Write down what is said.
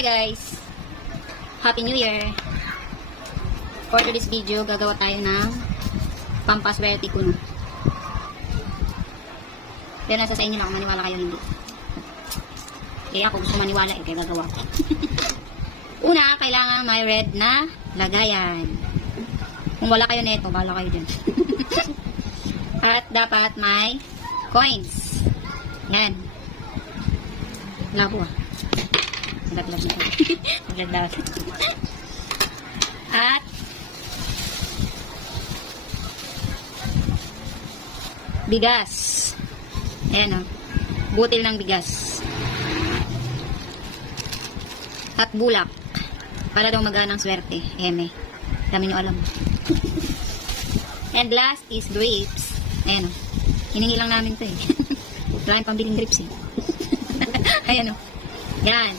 Hi guys! Happy New Year! For this video, gagawa tayo ng pampaswerte kuno. Pero nasa sa inyo lang kung maniwala kayo hindi. Eh ako gusto maniwala kaya gagawa ko. Una, kailangan may red na lagayan. Kung wala kayo neto, bahala kayo dyan. At dapat may coins. Yan. Labo ah. Laglag na ito. Laglag. At bigas. Ayan o. Butil ng bigas. At bulak. Para daw magana ang swerte. Eme. Dami nyo alam. And last is grapes. Ayan o. Hiningi lang namin to eh. Wala yung pambiling grapes eh. Ayan o. Yan.